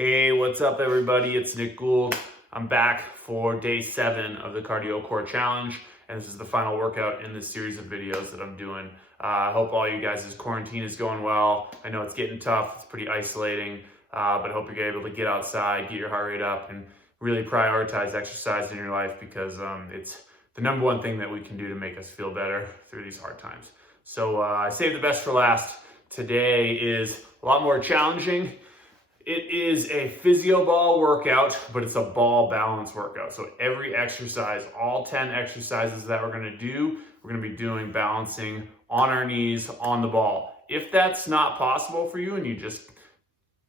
Hey, what's up everybody? It's Nick Gould. I'm back for day 7 of the Cardio Core Challenge, and this is the final workout in this series of videos that I'm doing. I hope all you guys' quarantine is going well. I know it's getting tough, it's pretty isolating, but I hope you're able to get outside, get your heart rate up, and really prioritize exercise in your life because it's the number one thing that we can do to make us feel better through these hard times. So I saved the best for last. Today is a lot more challenging. It is a physio ball workout, but it's a ball balance workout. So every exercise, all 10 exercises that we're gonna do, we're gonna be doing balancing on our knees on the ball. If that's not possible for you and you just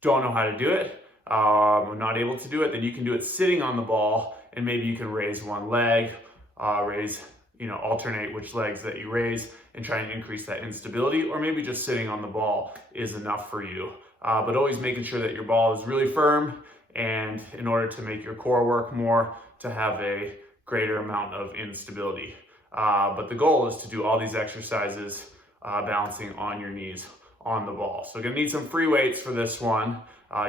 don't know how to do it, or not able to do it, then you can do it sitting on the ball, and maybe you can raise one leg, alternate which legs that you raise and try and increase that instability, or maybe just sitting on the ball is enough for you. But always making sure that your ball is really firm, and in order to make your core work more, to have a greater amount of instability. But the goal is to do all these exercises balancing on your knees on the ball. So you're gonna need some free weights for this one.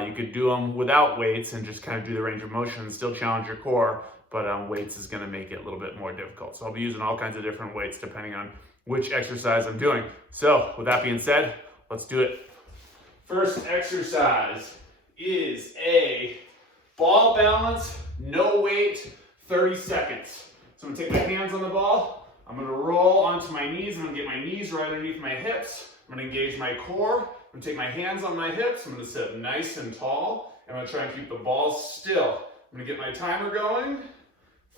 You could do them without weights and just kind of do the range of motion and still challenge your core, but weights is gonna make it a little bit more difficult. So I'll be using all kinds of different weights depending on which exercise I'm doing. So with that being said, let's do it. First exercise is a ball balance, no weight, 30 seconds. So I'm gonna take my hands on the ball, I'm gonna roll onto my knees, I'm gonna get my knees right underneath my hips, I'm gonna engage my core, I'm gonna take my hands on my hips, I'm gonna sit nice and tall, I'm gonna try and keep the ball still. I'm gonna get my timer going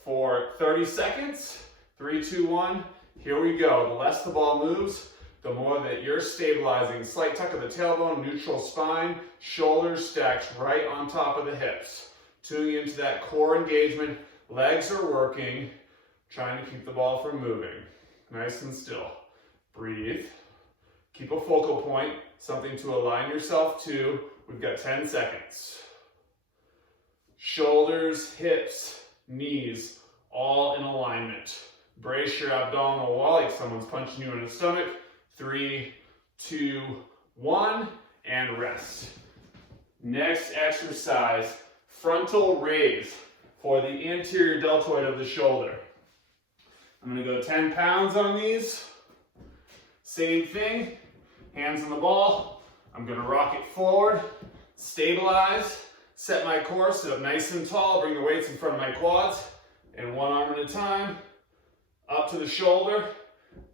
for 30 seconds. 3, 2, 1, here we go. The less the ball moves, the more that you're stabilizing. Slight tuck of the tailbone, neutral spine, shoulders stacked right on top of the hips. Tuning into that core engagement. Legs are working, trying to keep the ball from moving. Nice and still. Breathe. Keep a focal point, something to align yourself to. We've got 10 seconds. Shoulders, hips, knees, all in alignment. Brace your abdominal wall like someone's punching you in the stomach. 3, 2, 1, and rest. Next exercise, frontal raise for the anterior deltoid of the shoulder. I'm gonna go 10 pounds on these. Same thing, hands on the ball. I'm gonna rock it forward, stabilize, set my core, sit up nice and tall, bring the weights in front of my quads, and one arm at a time, up to the shoulder,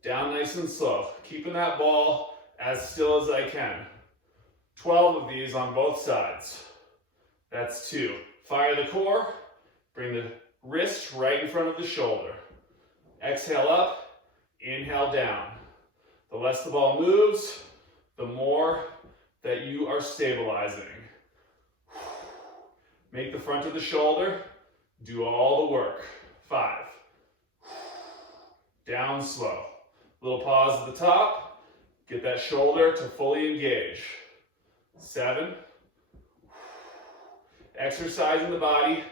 down nice and slow, keeping that ball as still as I can. 12 of these on both sides. That's 2. Fire the core, bring the wrist right in front of the shoulder. Exhale up, inhale down. The less the ball moves, the more that you are stabilizing. Make the front of the shoulder do all the work. 5. Down slow. Little pause at the top. Get that shoulder to fully engage. 7. Exercising the body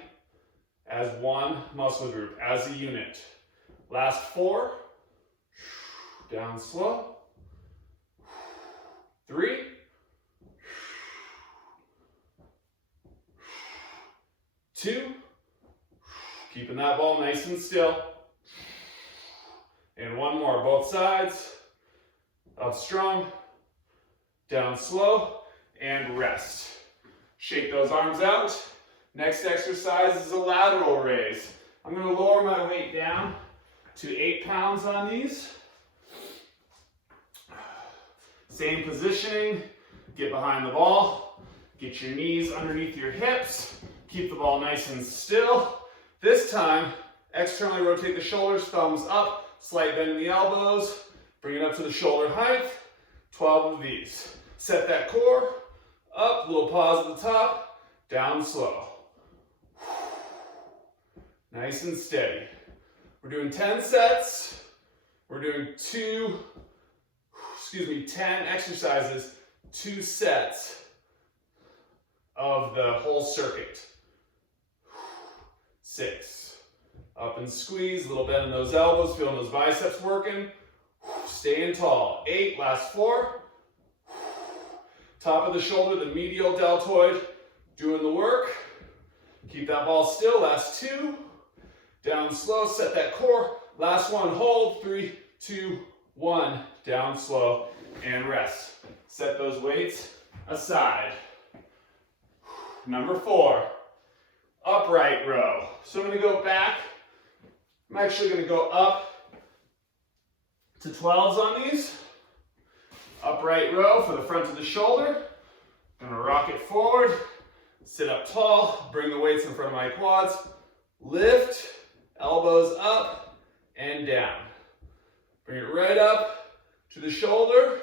as one muscle group, as a unit. Last 4. Down slow. 3. 2. Keeping that ball nice and still. And one more, both sides. Up strong, down slow, and rest. Shake those arms out. Next exercise is a lateral raise. I'm gonna lower my weight down to 8 pounds on these. Same positioning, get behind the ball, get your knees underneath your hips, keep the ball nice and still. This time, externally rotate the shoulders, thumbs up, slight bend in the elbows, bring it up to the shoulder height. 12 of these. Set that core, up, little pause at the top, down slow. Nice and steady. We're doing 10 sets. We're doing 10 exercises, 2 sets of the whole circuit. 6. Up and squeeze, little bend in those elbows, feeling those biceps working. Staying tall. 8, last 4. Top of the shoulder, the medial deltoid, doing the work. Keep that ball still, last 2. Down slow, set that core. Last 1, hold, 3, 2, 1. Down slow, and rest. Set those weights aside. Number 4, upright row. So I'm gonna go back. I'm actually gonna go up to 12s on these. Upright row for the front of the shoulder. Gonna rock it forward. Sit up tall, bring the weights in front of my quads. Lift, elbows up and down. Bring it right up to the shoulder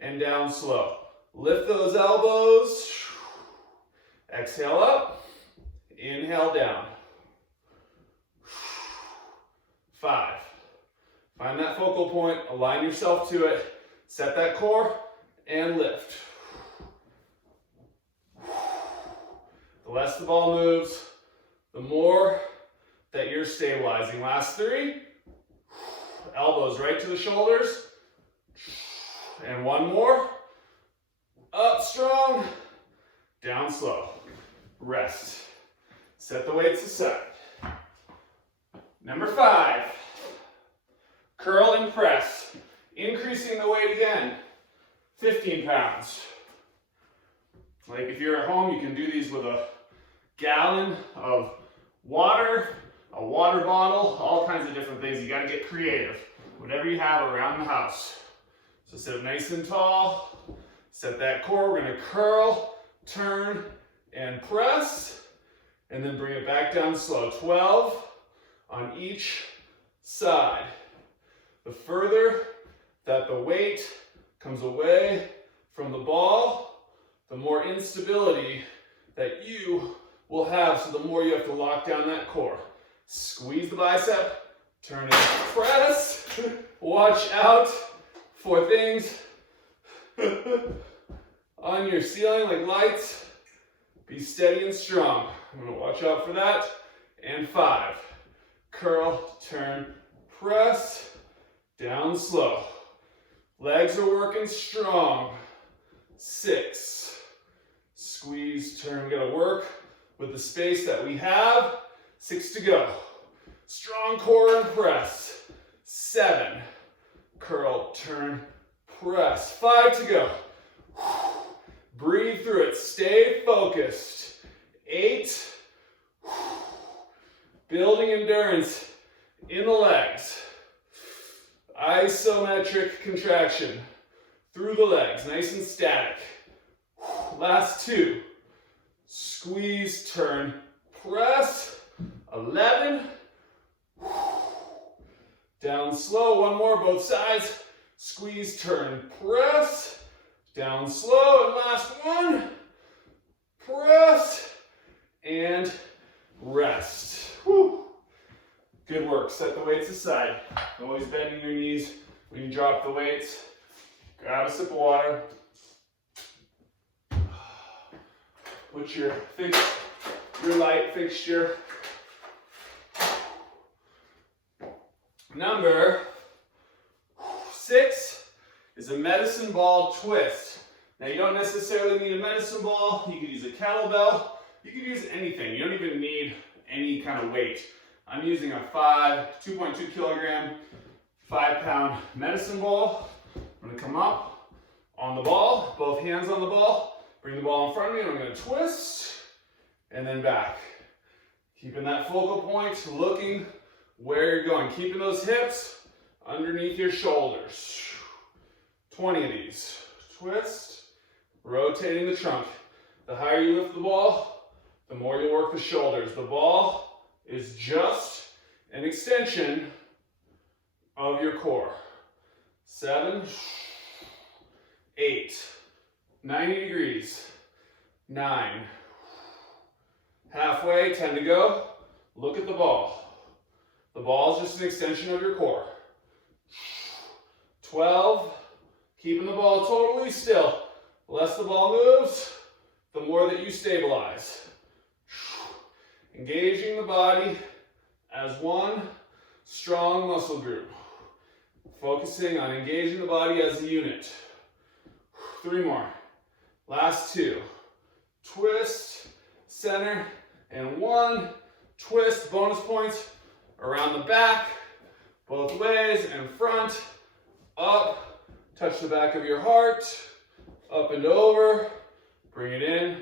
and down slow. Lift those elbows. Exhale up, inhale down. 5. Find that focal point, align yourself to it, set that core, and lift. The less the ball moves, the more that you're stabilizing. Last 3, elbows right to the shoulders, and 1 more. Up strong, down slow. Rest. Set the weights aside. Number 5, curl and press. Increasing the weight again, 15 pounds. Like if you're at home, you can do these with a gallon of water, a water bottle, all kinds of different things. You gotta get creative. Whatever you have around the house. So sit up nice and tall. Set that core. We're gonna curl, turn, and press. And then bring it back down slow. 12 on each side. The further that the weight comes away from the ball, the more instability that you will have, so the more you have to lock down that core. Squeeze the bicep, turn it, press. Watch out for things on your ceiling like lights. Be steady and strong. I'm gonna watch out for that. And 5, curl, turn, press, down slow. Legs are working strong. 6, squeeze, turn. We gotta work with the space that we have. 6 to go. Strong core and press. 7, curl, turn, press. 5 to go. Breathe through it. Stay focused. 8, building endurance in the legs. Isometric contraction through the legs, nice and static. Last 2, squeeze, turn, press. 11, down slow. 1 more, both sides. Squeeze, turn, press. Down slow, and last 1. Press and rest. Whew. Good work. Set the weights aside. Always bending your knees when you drop the weights. Grab a sip of water. Put your light fixture. Number 6 is a medicine ball twist. Now you don't necessarily need a medicine ball. You could use a kettlebell. You could use anything. You don't even need any kind of weight. I'm using a 2.2 kilogram, 5-pound medicine ball. I'm gonna come up on the ball, both hands on the ball, bring the ball in front of me, and I'm gonna twist, and then back. Keeping that focal point, looking where you're going. Keeping those hips underneath your shoulders. 20 of these. Twist, rotating the trunk. The higher you lift the ball, the more you work the shoulders. The ball is just an extension of your core. 7, 8, 90 degrees, 9, halfway, 10 to go. Look at the ball. The ball is just an extension of your core. 12, keeping the ball totally still. The less the ball moves, the more that you stabilize. Engaging the body as one strong muscle group. Focusing on engaging the body as a unit. 3 more. Last 2. Twist center, and 1. Twist, bonus points around the back, both ways, and front, up, touch the back of your heart, up and over, bring it in,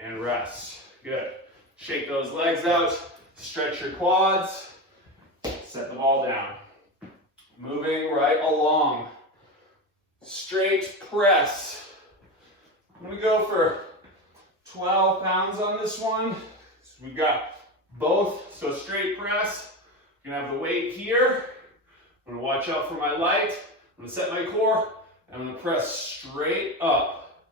and rest. Good. Shake those legs out, stretch your quads, set the ball down. Moving right along. Straight press. I'm gonna go for 12 pounds on this one. So we've got both, so straight press. I'm gonna have the weight here. I'm gonna watch out for my light. I'm gonna set my core. I'm gonna press straight up.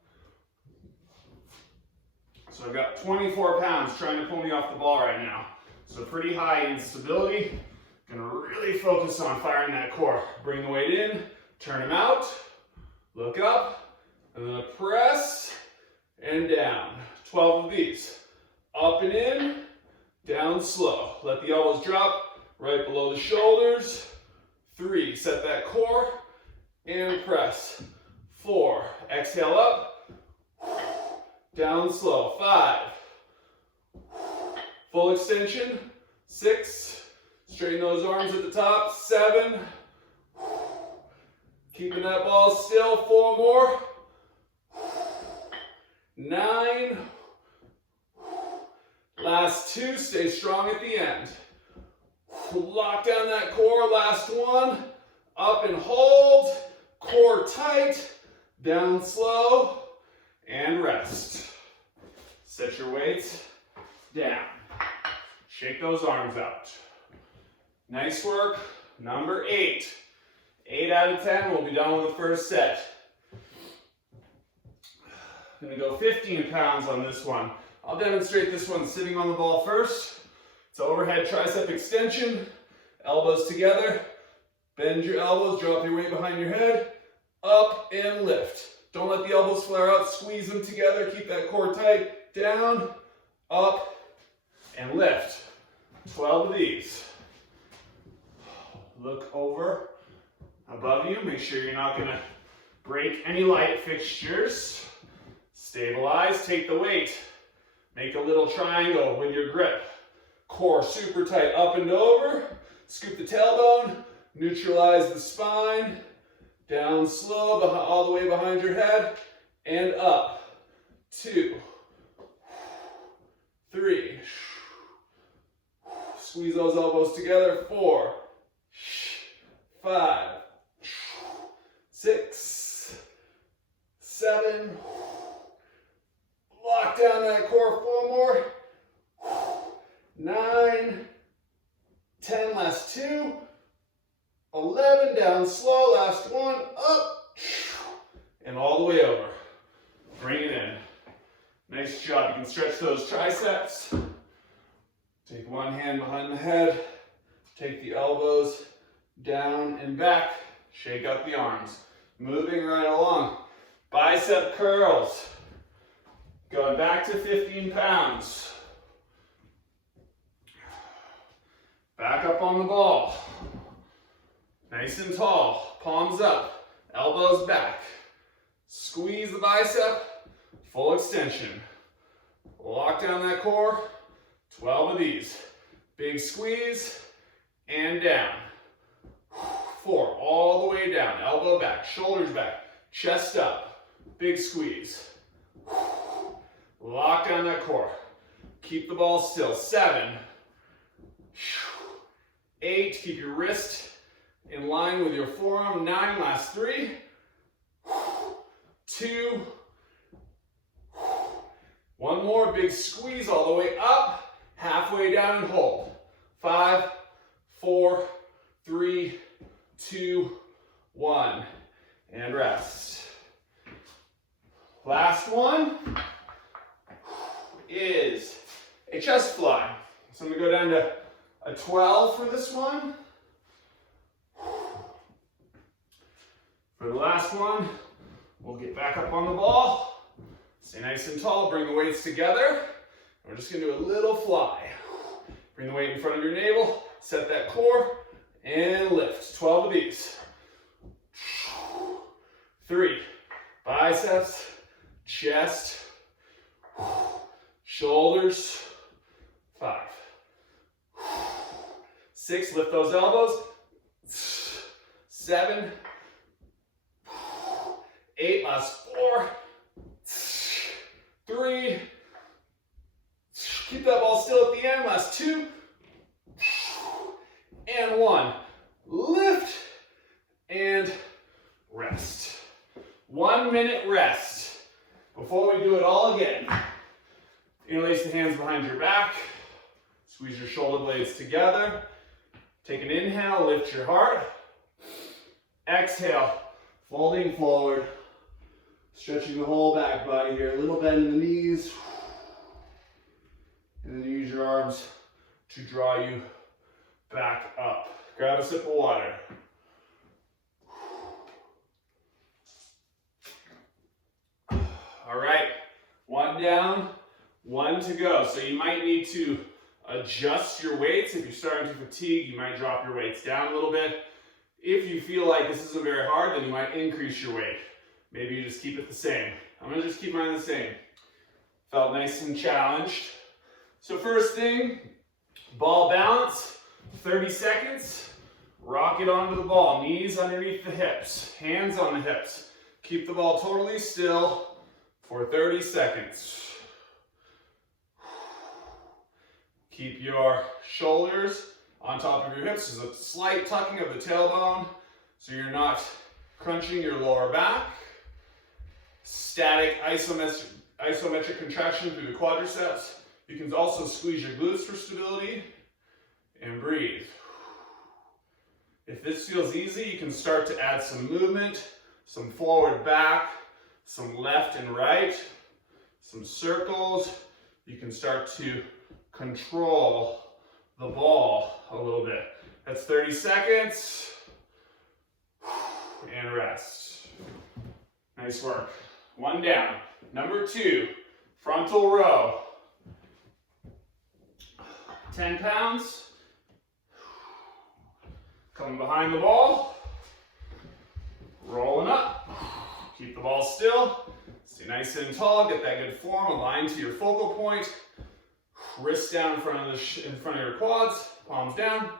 So I've got 24 pounds trying to pull me off the ball right now. So pretty high instability. Gonna really focus on firing that core. Bring the weight in, turn them out, look up, and then press and down. 12 of these. Up and in, down slow. Let the elbows drop right below the shoulders. 3, set that core and press. 4, exhale up, down slow. 5, full extension. 6, straighten those arms at the top. 7, keeping that ball still. 4 more. 9, last 2, stay strong at the end. Lock down that core, last 1. Up and hold, core tight, down slow, and rest. Set your weights down. Shake those arms out. Nice work. Number 8. 8 out of 10, we'll be done with the first set. I'm gonna go 15 pounds on this one. I'll demonstrate this one sitting on the ball first. It's overhead tricep extension, elbows together. Bend your elbows, drop your weight behind your head, up and lift. Don't let the elbows flare out, squeeze them together, keep that core tight. Down, up, and lift. 12 of these. Look over above you, make sure you're not gonna break any light fixtures. Stabilize, take the weight. Make a little triangle with your grip. Core super tight, up and over. Scoop the tailbone, neutralize the spine. Down slow, all the way behind your head. And up. 2, 3. Squeeze those elbows together. 4, 5, 6, 7. Lock down that core. 4 more. 9, 10, last 2. 11, down slow, last 1, up, and all the way over. Bring it in. Nice job. You can stretch those triceps. Take one hand behind the head. Take the elbows down and back. Shake out the arms. Moving right along. Bicep curls. Going back to 15 pounds. Back up on the ball. Nice and tall. Palms up. Elbows back. Squeeze the bicep. Full extension. Lock down that core. 12 of these. Big squeeze and down. 4, all the way down. Elbow back, shoulders back, chest up. Big squeeze. Lock down that core. Keep the ball still. 7, 8, keep your wrist in line with your forearm. 9, last 3, 2, 1 more, big squeeze all the way up, halfway down and hold. 5, 4, 3, 2, 1, and rest. Last one is a chest fly. So I'm gonna go down to a 12 for this one. For the last one, we'll get back up on the ball. Stay nice and tall, bring the weights together. We're just gonna do a little fly. Bring the weight in front of your navel, set that core, and lift. 12 of these. 3, biceps, chest, shoulders, 5, 6, lift those elbows, 7, 8, last 4, 3, keep that ball still at the end, last 2, and 1. Lift and rest. 1 minute rest before we do it all again. Interlace the hands behind your back, squeeze your shoulder blades together. Take an inhale, lift your heart. Exhale, folding forward, stretching the whole back body here. A little bend in the knees. And then use your arms to draw you back up. Grab a sip of water. All right, 1 down, 1 to go. So you might need to adjust your weights. If you're starting to fatigue, you might drop your weights down a little bit. If you feel like this isn't very hard, then you might increase your weight. Maybe you just keep it the same. I'm gonna just keep mine the same. Felt nice and challenged. So first thing, ball balance, 30 seconds. Rock it onto the ball, knees underneath the hips, hands on the hips. Keep the ball totally still for 30 seconds. Keep your shoulders on top of your hips. There's a slight tucking of the tailbone so you're not crunching your lower back. Static isometric contraction through the quadriceps. You can also squeeze your glutes for stability and breathe. If this feels easy, you can start to add some movement, some forward back, some left and right, some circles. You can start to control the ball a little bit. That's 30 seconds. And rest. Nice work. 1 down. Number 2, frontal row. 10 pounds. Coming behind the ball. Rolling up. Keep the ball still. Stay nice and tall. Get that good form. Align to your focal point. Wrists down in front of your quads. Palms down.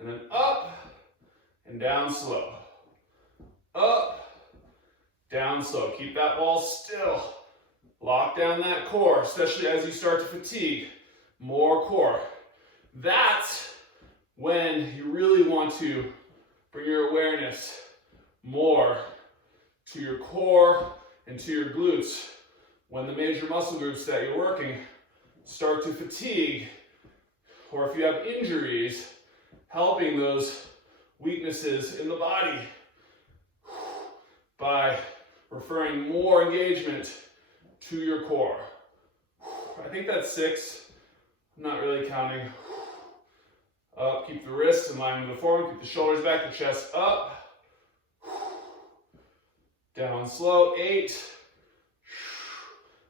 And then up and down slow. Up, down slow. Keep that ball still. Lock down that core, especially as you start to fatigue. More core. That's when you really want to bring your awareness more to your core and to your glutes. When the major muscle groups that you're working start to fatigue, or if you have injuries, helping those weaknesses in the body by referring more engagement to your core. I think that's 6. I'm not really counting. Up, keep the wrists in line with the form, keep the shoulders back, the chest up. Down slow, 8.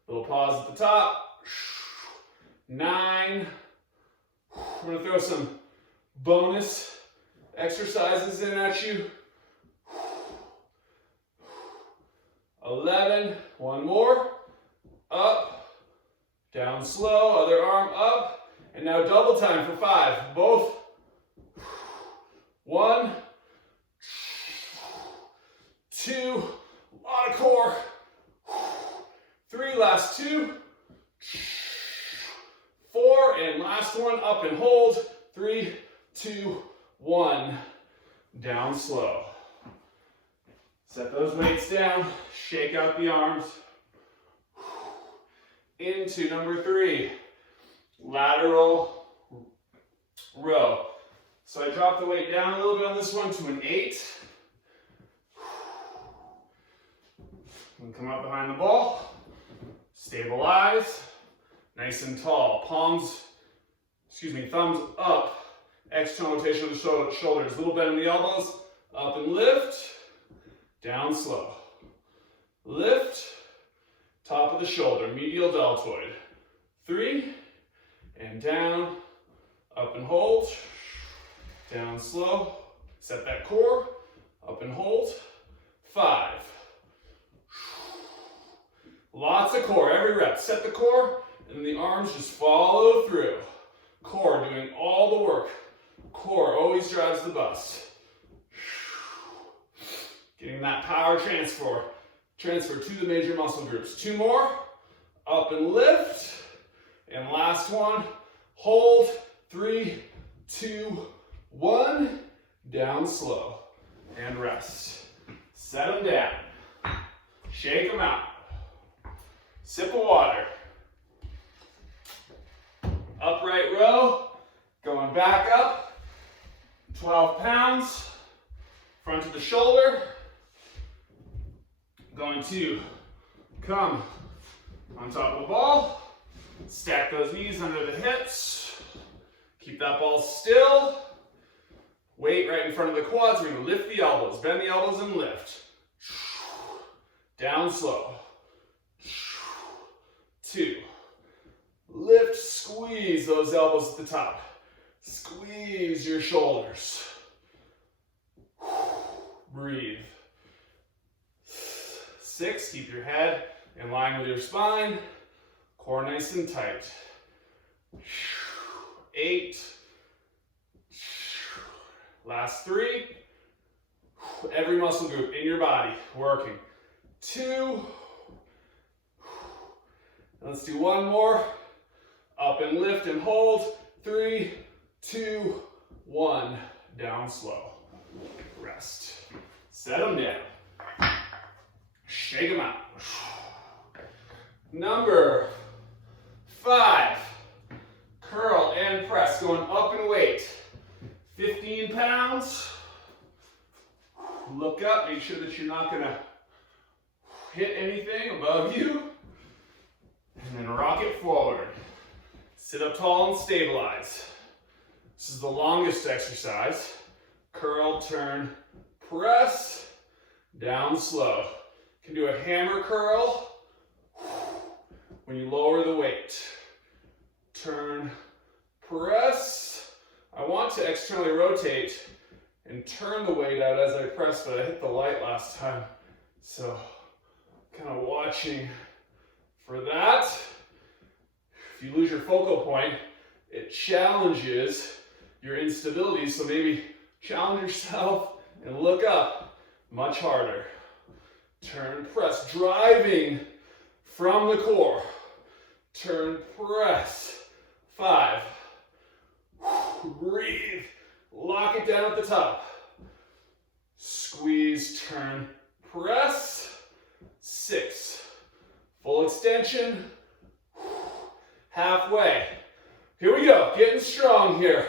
Little pause at the top. 9. We're gonna throw some bonus exercises in at you. 11, 1 more. Up, down slow, other arm up. And now double time for 5, both. 1, 2, a lot of core. 3, last 2. 4, and last one, up and hold. 3, 2, 1. Down slow. Set those weights down, shake out the arms. Into number 3, lateral row. So I dropped the weight down a little bit on this one to an 8. And come up behind the ball, stabilize, nice and tall. Thumbs up, external rotation of the shoulders, little bend in the elbows, up and lift, down slow. Lift, top of the shoulder, medial deltoid. 3, and down, up and hold, down slow. Set that core, up and hold. 5. Lots of core, every rep. Set the core, And the arms just follow through. Core doing all the work. Core always drives the bus. Getting that power transfer to the major muscle groups. 2 more. Up and lift. And last one. Hold. 3, 2, 1. Down slow. And rest. Set them down. Shake them out. Sip of water. Upright row. Going back up. 12 pounds. Front of the shoulder. Going to come on top of the ball. Stack those knees under the hips. Keep that ball still. Weight right in front of the quads. We're going to lift the elbows. Bend the elbows and lift. Down slow. 2. Lift, squeeze those elbows at the top. Squeeze your shoulders. Breathe. 6, keep your head in line with your spine. Core nice and tight. 8. Last 3. Every muscle group in your body working. 2. Let's do one more. Up and lift and hold. 3, 2, 1. Down slow. Rest. Set them down. Shake them out. Number 5. Curl and press. Going up in weight. 15 pounds. Look up. Make sure that you're not going to hit anything above you. And then rock it forward. Sit up tall and stabilize. This is the longest exercise. Curl, turn, press. Down slow. You can do a hammer curl when you lower the weight. Turn, press. I want to externally rotate and turn the weight out as I press, but I hit the light last time. So, kind of watching for that. If you lose your focal point, it challenges your instability, so maybe challenge yourself and look up much harder. Turn, press, driving from the core. Turn, press. 5. Breathe. Lock it down at the top. Squeeze, turn, press. 6. Full extension. Halfway. Here we go. Getting strong here.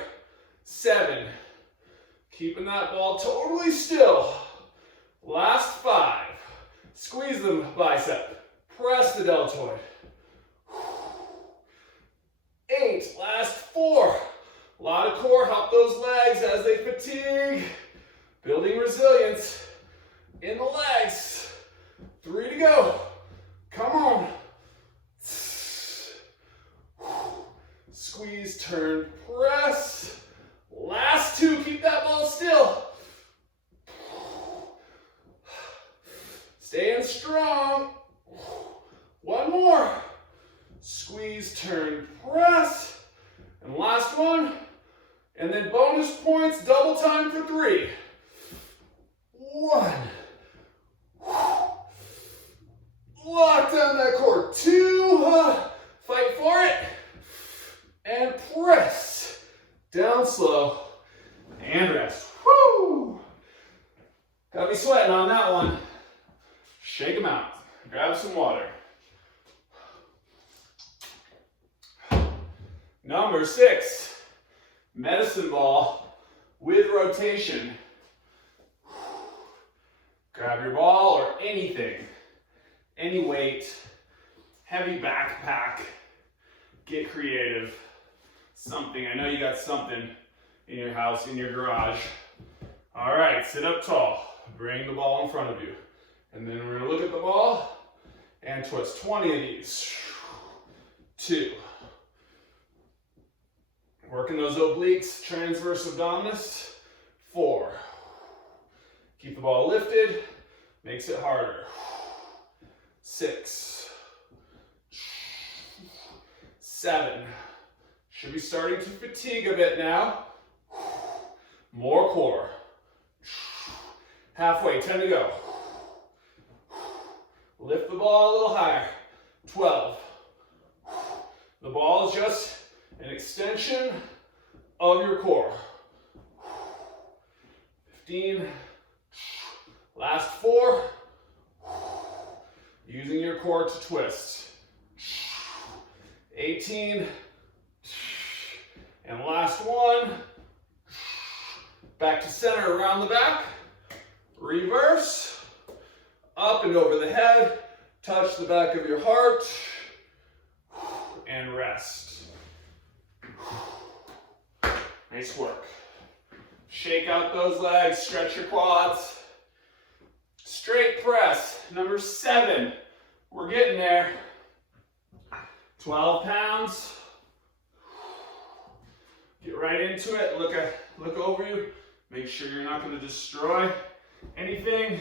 7. Keeping that ball totally still. Last 5. Squeeze the bicep. Press the deltoid. 8. Last 4. A lot of core. Help those legs as they fatigue. Building resilience in the legs. 3 to go. Come on. Squeeze, turn, press. Last 2. Keep that ball still. Staying strong. 1 more. Squeeze, turn, press. And last one. And then bonus points, double time for 3. 1. Lock down that core. 2. Fight for it. And press. Down slow. And rest. Woo! Got me sweating on that one. Shake them out. Grab some water. Number 6. Medicine ball with rotation. Grab your ball or anything. Any weight. Heavy backpack. Get creative. Something. I know you got something in your house, in your garage. All right, sit up tall. Bring the ball in front of you. And then we're going to look at the ball and twist 20 of these. 2. Working those obliques, transverse abdominis. 4. Keep the ball lifted. Makes it harder. 6. 7. Should be starting to fatigue a bit now. More core. Halfway, 10 to go. Lift the ball a little higher. 12. The ball is just an extension of your core. 15. Last 4. Using your core to twist. 18. And last 1. Back to center around the back. Reverse. Up and over the head. Touch the back of your heart. And rest. Nice work. Shake out those legs. Stretch your quads. Straight press. Number 7. We're getting there. 12 pounds. Get right into it. Look over you. Make sure you're not going to destroy anything.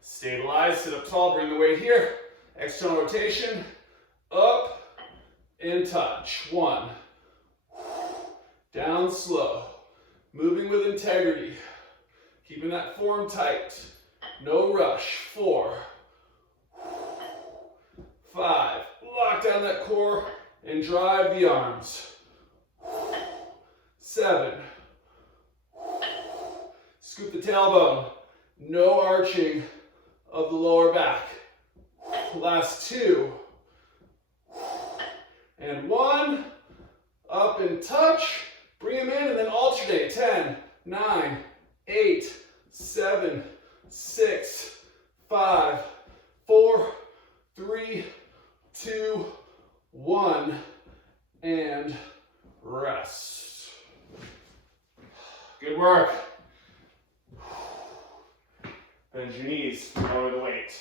Stabilize. Sit up tall. Bring the weight here. External rotation. Up and touch. 1. Down slow. Moving with integrity. Keeping that form tight. No rush. 4. 5. Lock down that core and drive the arms. 7. Scoop the tailbone. No arching of the lower back. Last 2. And 1. Up and touch. Bring them in and then alternate. 10, 9, 8, 7, 6, 5, 4, 3, 2, 1, and rest. Good work. Bend your knees, lower the weight.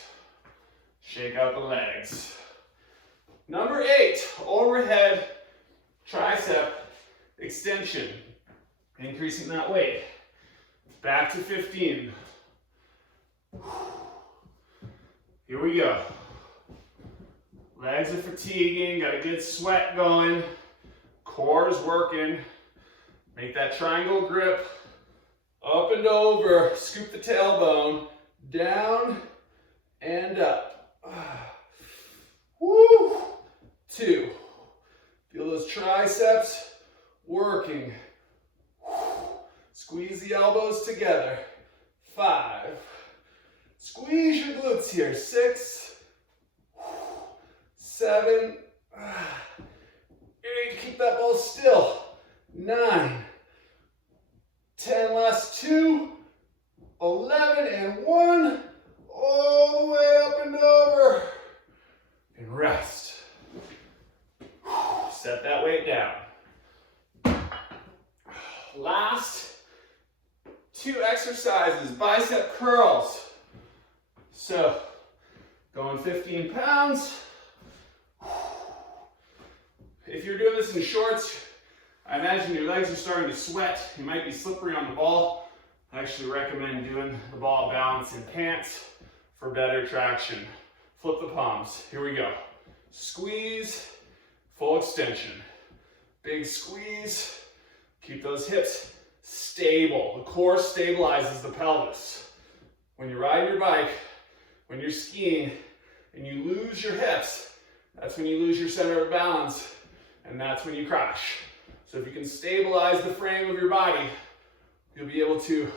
Shake out the legs. Number 8, overhead tricep extension. Increasing that weight. Back to 15. Here we go. Legs are fatiguing, got a good sweat going. Core is working. Make that triangle grip. Up and over. Scoop the tailbone. Down and up. Woo! 2. Feel those triceps working. Squeeze the elbows together. 5. Squeeze your glutes here. 6. 7. 8. Keep that ball still. 9. 10. Last 2. 11 and 1. All the way up and over. And rest. Set that weight down. Last 2 exercises, bicep curls. So, going 15 pounds. If you're doing this in shorts, I imagine your legs are starting to sweat. You might be slippery on the ball. I actually recommend doing the ball balance in pants for better traction. Flip the palms. Here we go. Squeeze, full extension. Big squeeze. Keep those hips stable. The core stabilizes the pelvis. When you're riding your bike, when you're skiing, and you lose your hips, that's when you lose your center of balance, and that's when you crash. So if you can stabilize the frame of your body, you'll be able to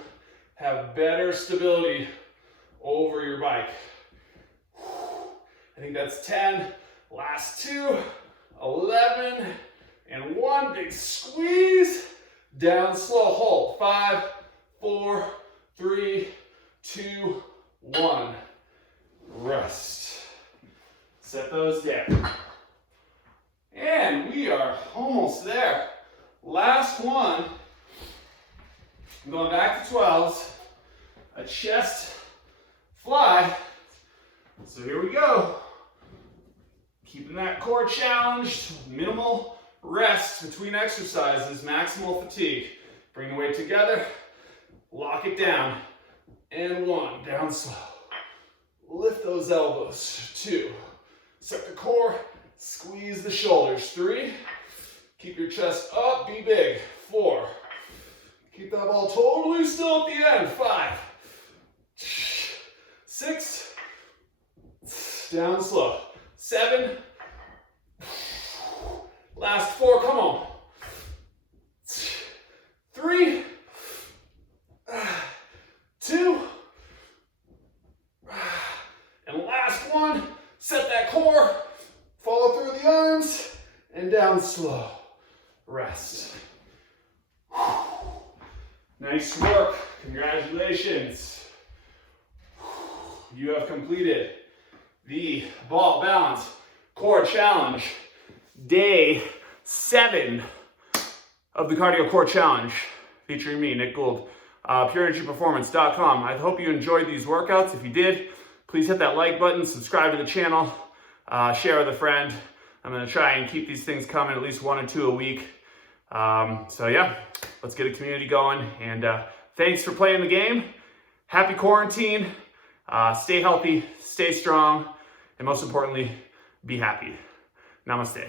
have better stability over your bike. I think that's 10. Last 2. 11 and 1. Big squeeze. Down slow. Hold. 5, 4, 3, 2, 1. Rest. Set those down. And we are almost there. Last one. I'm going back to 12s. A chest fly. So here we go. Keeping that core challenged. Minimal rest between exercises. Maximal fatigue. Bring the weight together. Lock it down. And 1. Down slow. Lift those elbows. 2. Set the core. Squeeze the shoulders. 3. Keep your chest up, be big. 4. Keep that ball totally still at the end. 5. 6. Down slow. 7. Last 4, come on. 3. 2. And last 1. Set that core. Follow through the arms. And down slow. Rest. Nice work. Congratulations. You have completed the ball balance core challenge, day 7 of the cardio core challenge, featuring me, Nick Gould, PureEnergyPerformance.com. I hope you enjoyed these workouts. If you did, please hit that like button, subscribe to the channel, share with a friend. I'm going to try and keep these things coming, at least 1 or 2 a week. So yeah, let's get a community going. And thanks for playing the game. Happy quarantine. Stay healthy, stay strong, and most importantly, be happy. Namaste.